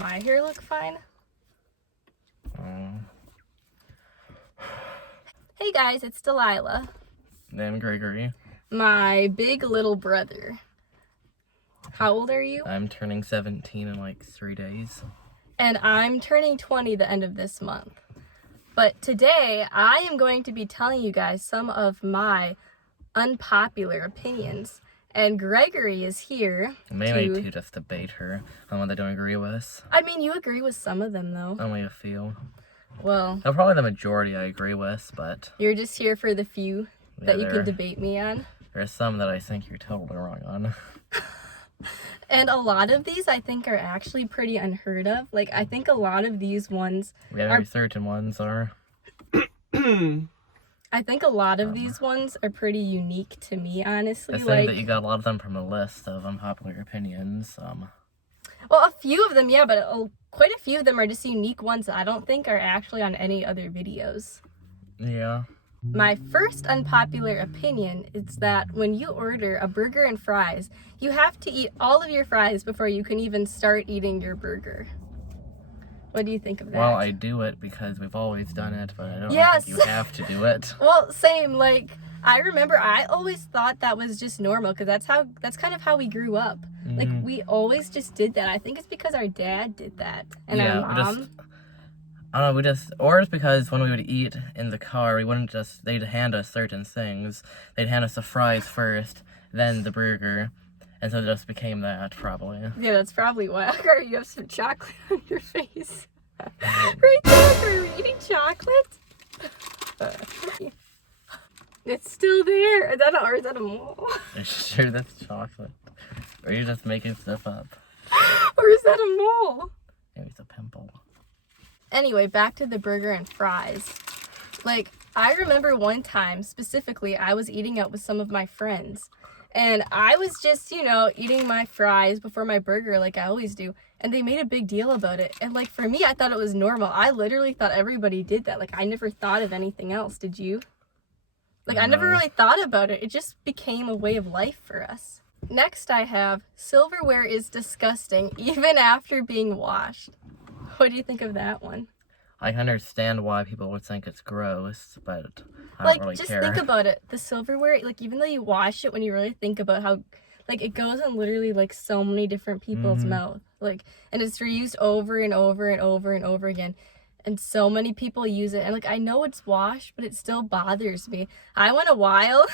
my hair look fine? Hey guys, it's Delilah. I'm Gregory. My big little brother. How old are you? I'm turning 17 in like 3 days. And I'm turning 20 the end of this month. But today, I am going to be telling you guys some of my unpopular opinions. And Gregory is here Mainly to just debate her on what they don't agree with. I mean, you agree with some of them, though. Only a few. Well... No, probably the majority I agree with, but... You're just here for the few that you can debate me on? There's some that I think you're totally wrong on. And a lot of these I think are actually pretty unheard of. Like, I think a lot of these ones certain ones are. I think a lot of these ones are pretty unique to me, honestly. I think that you got a lot of them from a list of unpopular opinions. Well, a few of them, yeah, but quite a few of them are just unique ones that I don't think are actually on any other videos. Yeah. My first unpopular opinion is that when you order a burger and fries, you have to eat all of your fries before you can even start eating your burger. What do you think of that? Well, I do it because we've always done it, but I don't think you have to do it. Well, same. Like, I remember I always thought that was just normal because that's kind of how we grew up. Mm-hmm. Like, we always just did that. I think it's because our dad did that. And our mom... I don't know, or it's because when we would eat in the car, we wouldn't they'd hand us certain things. They'd hand us the fries first, then the burger, and so it just became that, probably. Yeah, that's probably why. You have some chocolate on your face. Right there, are you eating chocolate? It's still there. Is that a mole? Are you sure that's chocolate? Or are you just making stuff up? Or is that a mole? Maybe it's a pimple. Anyway, back to the burger and fries. Like, I remember one time, specifically, I was eating out with some of my friends. And I was just, eating my fries before my burger like I always do. And they made a big deal about it. And, like, for me, I thought it was normal. I literally thought everybody did that. Like, I never thought of anything else. Did you? Like, I never really thought about it. It just became a way of life for us. Next, I have, silverware is disgusting, even after being washed. What do you think of that one? I can understand why people would think it's gross, but I don't really care. Just think about it. The silverware, like, even though you wash it, when you really think about how, like, it goes in literally, like, so many different people's mouth. Like, and it's reused over and over and over and over again. And so many people use it. And, like, I know it's washed, but it still bothers me. I went a while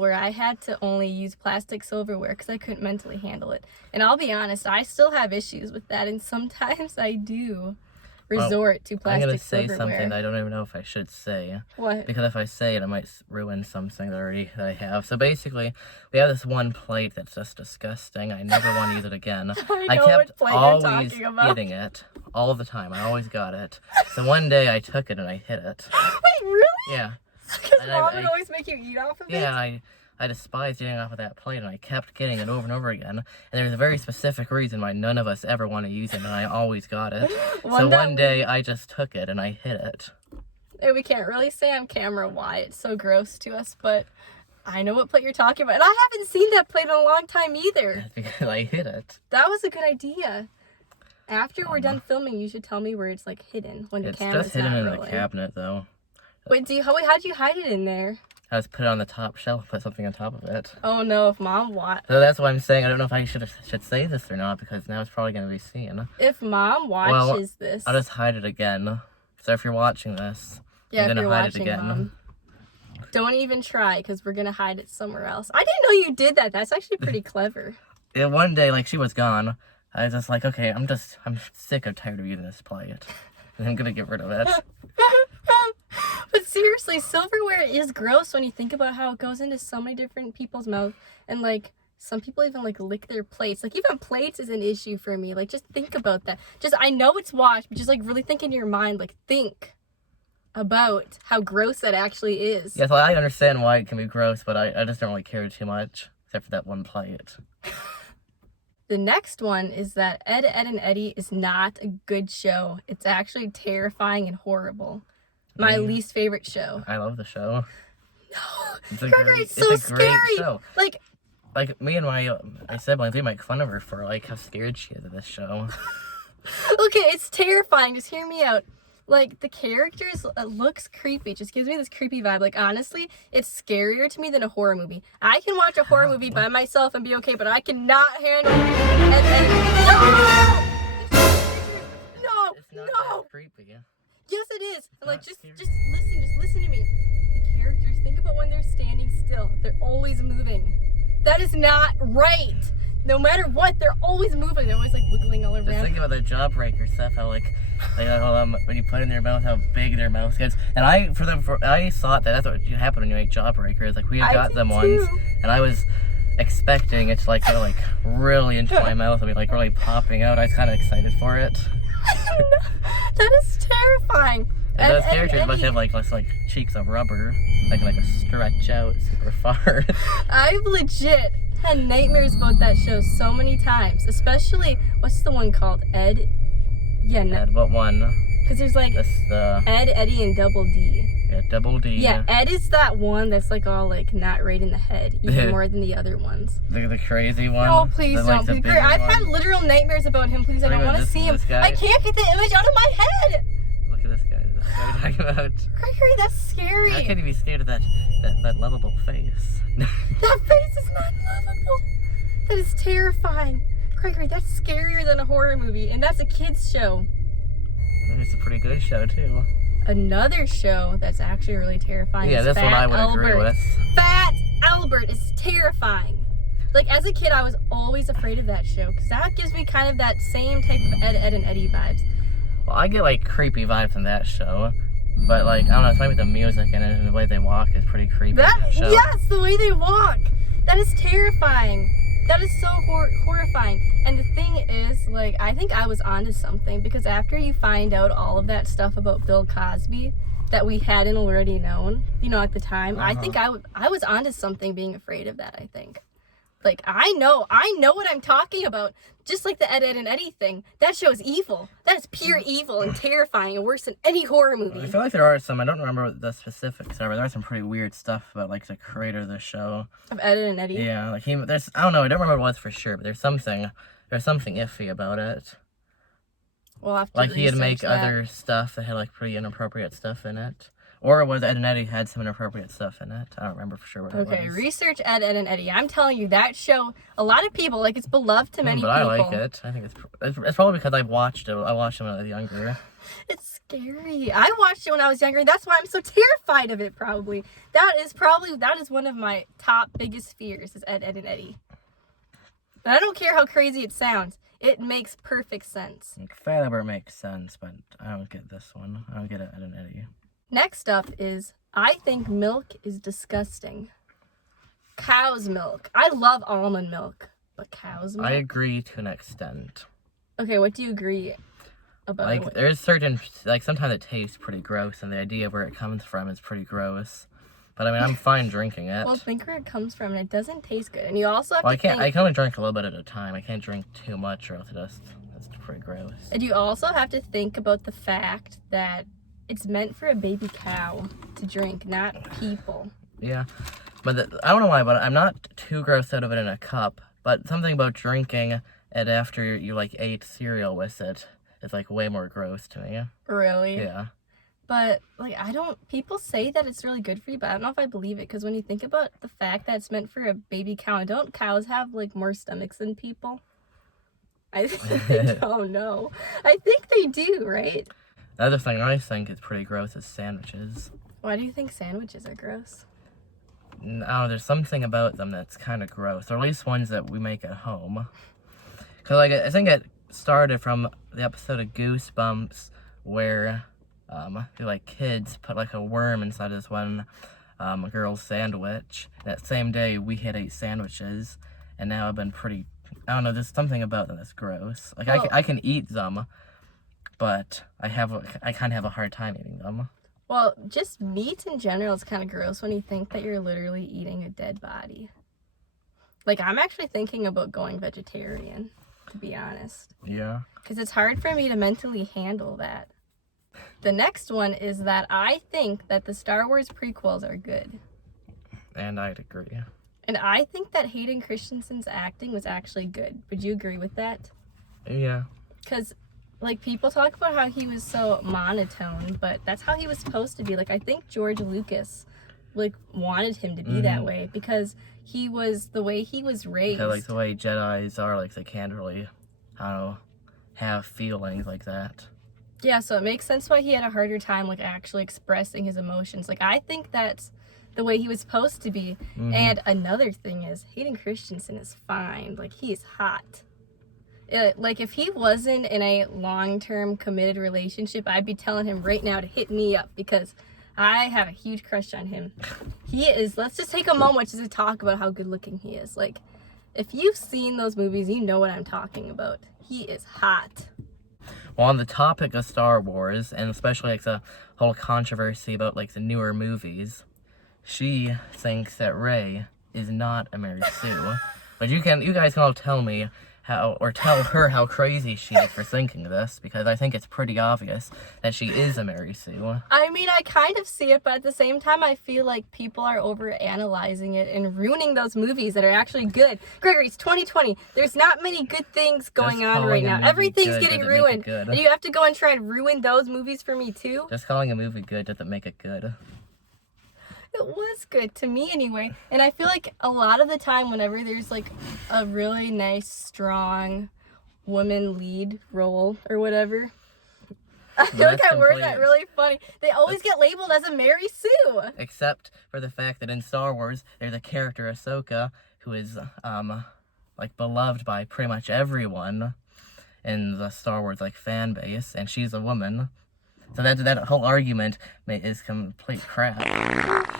where I had to only use plastic silverware because I couldn't mentally handle it. And I'll be honest, I still have issues with that. And sometimes I do resort to plastic silverware. I'm going to say something that I don't even know if I should say. What? Because if I say it, I might ruin something that I have. So basically, we have this one plate that's just disgusting. I never want to use it again. I kept always getting it. All the time. I always got it. So one day I took it and I hit it. Wait, really? Yeah. Because Mom would always make you eat off of it? Yeah, I despised eating off of that plate and I kept getting it over and over again. And there was a very specific reason why none of us ever want to use it and I always got it. So one day I just took it and I hit it. And we can't really say on camera why it's so gross to us, but I know what plate you're talking about. And I haven't seen that plate in a long time either. That's because I hit it. That was a good idea. After we're done filming, you should tell me where it's, like, hidden when the camera's not rolling. It's just hidden in the cabinet, though. Wait, how'd you hide it in there? I just put it on the top shelf, put something on top of it. Oh, no, if Mom watched... So that's why I'm saying I don't know if I should say this or not, because now it's probably going to be seen. If Mom watches this... I'll just hide it again. So if you're watching this, I'm going to hide it again. Mom, don't even try, because we're going to hide it somewhere else. I didn't know you did that. That's actually pretty clever. Yeah, one day, like, she was gone. I was just like, okay, I'm sick and tired of using this plate. And I'm gonna get rid of it. But seriously, silverware is gross when you think about how it goes into so many different people's mouths. And, like, some people even, like, lick their plates. Like, even plates is an issue for me. Like, just think about that. I know it's washed, but just, like, really think in your mind, like, think about how gross that actually is. Yes, well, I understand why it can be gross, but I just don't really care too much, except for that one plate. The next one is that Ed, Edd and Eddy is not a good show. It's actually terrifying and horrible. My least favorite show. I love the show. No, Gregory, it's so scary. Great show. Like, like me and my siblings, we make fun of her for like how scared she is of this show. Okay, it's terrifying. Just hear me out. Like, the characters, it looks creepy. It just gives me this creepy vibe. Like, honestly, it's scarier to me than a horror movie. I can watch a horror movie by myself and be okay, but I cannot handle No! It's not No! that creepy. Yes, it is. Like, not just scary. listen to me. The characters, think about when they're standing still. They're always moving. That is not right. No matter what, they're always moving. They're always like wiggling all around. Just think about the jawbreaker stuff. How like when you put it in their mouth, how big their mouth gets. And I thought that's what happened when you make jawbreakers. Like we had got them once, and I was expecting it to like go like really into my mouth and be like really popping out. I was kind of excited for it. That is terrifying. And those characters must have like less like cheeks of rubber, like a stretch out super far. I've legit had nightmares about that show so many times, especially what's the one called? Ed? Yeah, no. Ed, what one? Because there's like Ed, Eddie, and Double D. Yeah, Double D. Yeah, Ed is that one that's like all like not right in the head, even more than the other ones. The crazy one. No, please the, don't. like, I've had literal nightmares about him. Please, I don't want to see him. I can't get the image out of my head. Look at this guy. This guy we're talking about. Gregory, that's scary. How can you be scared of that lovable face? That face is not lovable. That is terrifying. Gregory, that's scarier than a horror movie, and that's a kid's show. It's a pretty good show too. Another show that's actually really terrifying is this Fat one I would Albert. agree with. Fat Albert is terrifying. Like, as a kid, I was always afraid of that show, because that gives me kind of that same type of Ed, and Eddie vibes. Well, I get like creepy vibes from that show. But like, I don't know, it's maybe the music in it and the way they walk is pretty creepy. Yes, the way they walk. That is terrifying. That is so horrifying. And the thing is, like, I think I was onto something, because after you find out all of that stuff about Bill Cosby that we hadn't already known, at the time, I think I was onto something being afraid of that, I think. Like, I know what I'm talking about. Just like the Ed, and Eddie thing. That show is evil. That is pure evil and terrifying and worse than any horror movie. I feel like there are some, I don't remember what the specifics are, but there are some pretty weird stuff about, like, the creator of the show. Of Ed, and Eddie? Yeah, like, I don't know, I don't remember what it was for sure, but there's something iffy about it. We'll have to like, he'd make that. other stuff that had, like, pretty inappropriate stuff in it. Or was Ed and Eddie had some inappropriate stuff in it? I don't remember for sure what it was. Okay, research Ed, and Eddie. I'm telling you, that show, a lot of people, like, it's beloved to many but people. I like it. I think it's probably because I watched it when I was younger. It's scary. I watched it when I was younger. That's why I'm so terrified of it, probably. That is one of my top biggest fears, is Ed, and Eddie. And I don't care how crazy it sounds. It makes perfect sense. Fat Albert makes sense, but I don't get this one. I don't get Ed and Eddie. Next up is, I think milk is disgusting. Cow's milk. I love almond milk, but cow's milk? I agree to an extent. Okay, what do you agree about? Like, there's certain, like, sometimes it tastes pretty gross, and the idea of where it comes from is pretty gross. But, I mean, I'm fine drinking it. Well, think where it comes from, and it doesn't taste good. And you also have to I can only drink a little bit at a time. I can't drink too much, or else it's pretty gross. And you also have to think about the fact that it's meant for a baby cow to drink, not people. Yeah, but I don't know why, but I'm not too grossed out of it in a cup. But something about drinking it after you, like, ate cereal with it is, like, way more gross to me. Really? Yeah. But, like, people say that it's really good for you, but I don't know if I believe it, because when you think about the fact that it's meant for a baby cow, don't cows have, like, more stomachs than people? I don't know. I think they do, right? The other thing I think is pretty gross is sandwiches. Why do you think sandwiches are gross? No, there's something about them that's kind of gross, or at least ones that we make at home. Because, like, I think it started from the episode of Goosebumps where, like, kids put, like, a worm inside this one girl's sandwich. That same day, we had 8 sandwiches, and now I've been I don't know, there's something about them that's gross. Like, well, I can eat them, but I kind of have a hard time eating them. Well, just meat in general is kind of gross when you think that you're literally eating a dead body. Like, I'm actually thinking about going vegetarian, to be honest. Yeah. Because it's hard for me to mentally handle that. The next one is that I think that the Star Wars prequels are good. And I'd agree. And I think that Hayden Christensen's acting was actually good. Would you agree with that? Yeah. Because, like, people talk about how he was so monotone, but that's how he was supposed to be. Like, I think George Lucas, like, wanted him to be that way because he was the way he was raised. Because, like, the way Jedis are, like, they can't really, I don't know, have feelings like that. Yeah, so it makes sense why he had a harder time, like, actually expressing his emotions. Like, I think that's the way he was supposed to be. And another thing is, Hayden Christensen is fine. Like, he is hot. Like, if he wasn't in a long-term committed relationship, I'd be telling him right now to hit me up because I have a huge crush on him. He is, let's just take a moment just to talk about how good-looking he is. Like, if you've seen those movies, you know what I'm talking about. He is hot. Well, on the topic of Star Wars, and especially, like, the whole controversy about, like, the newer movies, she thinks that Rey is not a Mary Sue. But you guys can all tell me tell her how crazy she is for thinking this, because I think it's pretty obvious that she is a Mary Sue. I mean, I kind of see it, but at the same time, I feel like people are over-analyzing it and ruining those movies that are actually good. Gregory, it's 2020. There's not many good things going on right now. Everything's getting ruined. And you have to go and try and ruin those movies for me, too? Just calling a movie good doesn't make it good. It was good, to me anyway. And I feel like a lot of the time, whenever there's like a really nice, strong woman lead role or whatever, I feel like I word that really funny. They always get labeled as a Mary Sue. Except for the fact that in Star Wars, there's a character, Ahsoka, who is, like, beloved by pretty much everyone in the Star Wars, like, fan base, and she's a woman. So that whole argument is complete crap.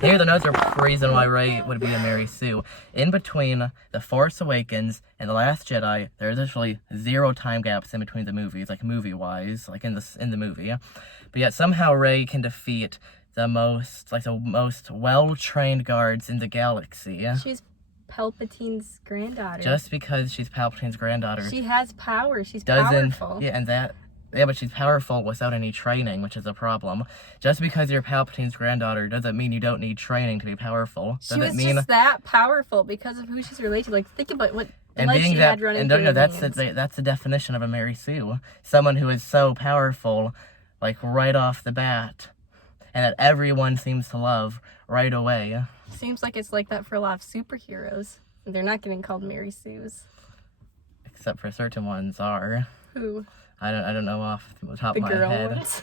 Here's another reason why Rey would be a Mary Sue. In between The Force Awakens and The Last Jedi, there's actually 0 time gaps in between the movies, like movie-wise, like in the movie. But yet somehow Rey can defeat the most well-trained guards in the galaxy. She's Palpatine's granddaughter. Just because she's Palpatine's granddaughter. She has power. She's powerful. Yeah, but she's powerful without any training, which is a problem. Just because you're Palpatine's granddaughter doesn't mean you don't need training to be powerful. She was just that powerful because of who she's related to. Like, think about what life she had running through her veins. That's the definition of a Mary Sue. Someone who is so powerful, like, right off the bat, and that everyone seems to love right away. Seems like it's like that for a lot of superheroes. They're not getting called Mary Sues. Except for certain ones are. Who? I don't know off the top of my girl head. Ones?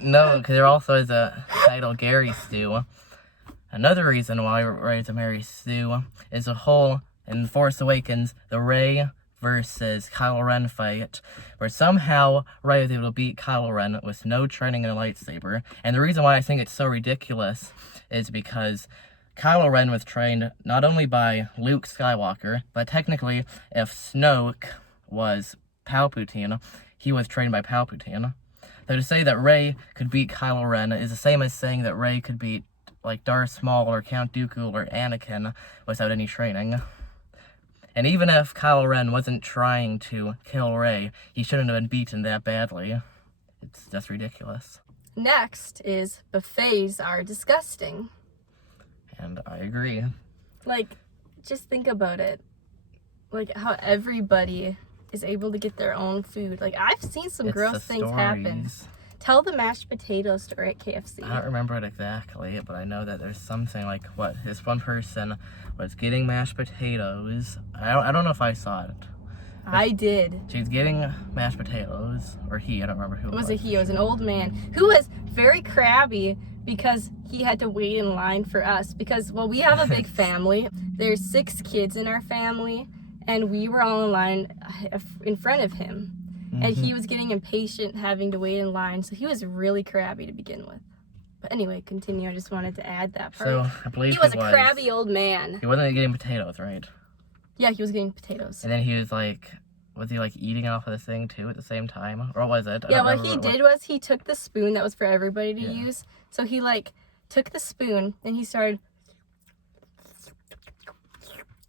No, because there also is a title Gary Stu. Another reason why Rey's a Mary Sue is a whole, in Force Awakens, the Rey versus Kylo Ren fight, where somehow Rey was able to beat Kylo Ren with no training in a lightsaber. And the reason why I think it's so ridiculous is because Kylo Ren was trained not only by Luke Skywalker, but technically, if Snoke was Palpatine, he was trained by Palpatine. So to say that Rey could beat Kylo Ren is the same as saying that Rey could beat, like, Darth Maul or Count Dooku or Anakin without any training. And even if Kylo Ren wasn't trying to kill Rey, he shouldn't have been beaten that badly. It's just ridiculous. Next is buffets are disgusting. And I agree. Like, just think about it. Like, how everybody is able to get their own food. Like, I've seen some gross things happen. Tell the mashed potato story at KFC. I don't remember it exactly, but I know that there's something like, this one person was getting mashed potatoes. I don't know if I saw it. I did. She's getting mashed potatoes, or he, I don't remember who it was. It was an old man, who was very crabby because he had to wait in line for us. Because, well, we have a big family. There's 6 kids in our family. And we were all in line in front of him. And he was getting impatient having to wait in line. So he was really crabby to begin with. But anyway, continue. I just wanted to add that part. So, I believe he was a crabby old man. He wasn't getting potatoes, right? Yeah, he was getting potatoes. And then he was like, was he like eating off of the thing too at the same time? Or what was it? Yeah, what he did was he took the spoon that was for everybody to use. So he like took the spoon and he started...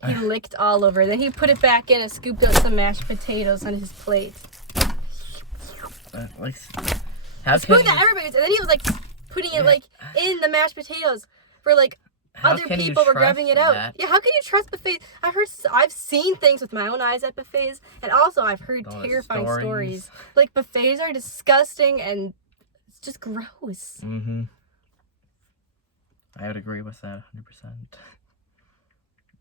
He licked all over. Then he put it back in and scooped out some mashed potatoes on his plate. How spoon that everybody was, and then he was like putting it like in the mashed potatoes for like How other can you people were trust grabbing it out. that? Yeah, how can you trust buffets? I've seen things with my own eyes at buffets, and also I've heard All the terrifying stories. stories. Like, buffets are disgusting and it's just gross. Mm-hmm. I would agree with that 100%.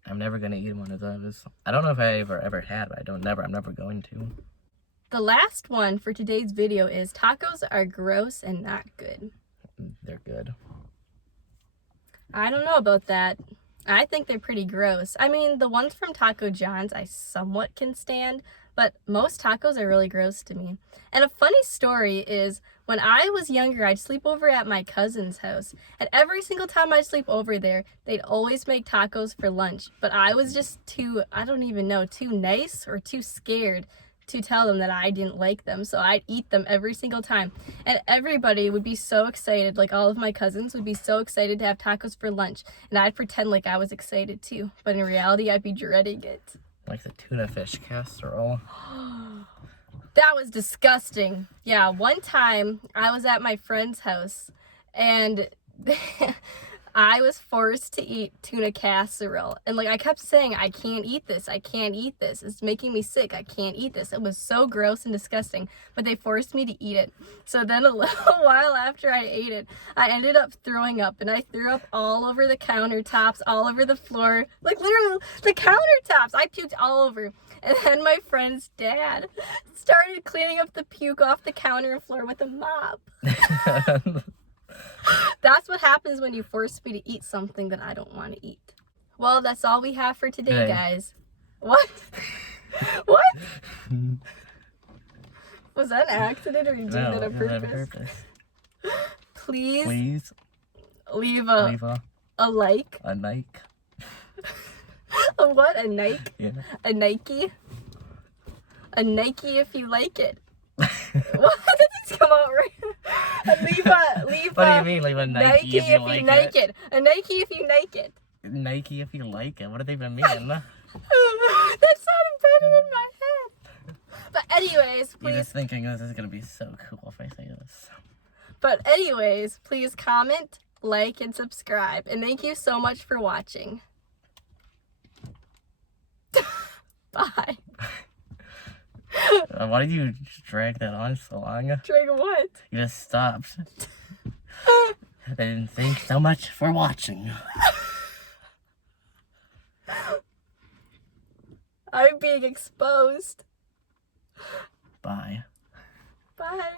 I'm never gonna eat one of those. I don't know if I ever had, but I'm never going to. The last one for today's video is tacos are gross and not good. They're good. I don't know about that. I think they're pretty gross. I mean, the ones from Taco John's I somewhat can stand, but most tacos are really gross to me. And a funny story is, when I was younger, I'd sleep over at my cousin's house. And every single time I'd sleep over there, they'd always make tacos for lunch. But I was just too nice or too scared to tell them that I didn't like them. So I'd eat them every single time. And everybody would be so excited, like all of my cousins would be so excited to have tacos for lunch. And I'd pretend like I was excited too. But in reality, I'd be dreading it. Like the tuna fish casserole. That was disgusting. Yeah, one time I was at my friend's house and I was forced to eat tuna casserole. And like I kept saying, I can't eat this. I can't eat this. It's making me sick. I can't eat this. It was so gross and disgusting, but they forced me to eat it. So then a little while after I ate it, I ended up throwing up, and I threw up all over the countertops, all over the floor, like literally the countertops. I puked all over. And then my friend's dad started cleaning up the puke off the counter and floor with a mop. That's what happens when you force me to eat something that I don't want to eat. Well, that's all we have for today, guys. What? What? Was that an accident, or you doing that on purpose? Please leave a like. A like. A what? A Nike? Yeah. A Nike? A Nike if you like it. What? Did this come out right? Leave What do you mean, leave a Nike if you like it? A Nike if you like it. Nike if you like it? What do they even mean? That sounded better in my head. But anyways, You're please. just thinking this is gonna be so cool if I say this. But anyways, please comment, like, and subscribe. And thank you so much for watching. Bye. Why did you drag that on so long? Drag what? You just stopped. And thanks so much for watching. I'm being exposed. Bye. Bye.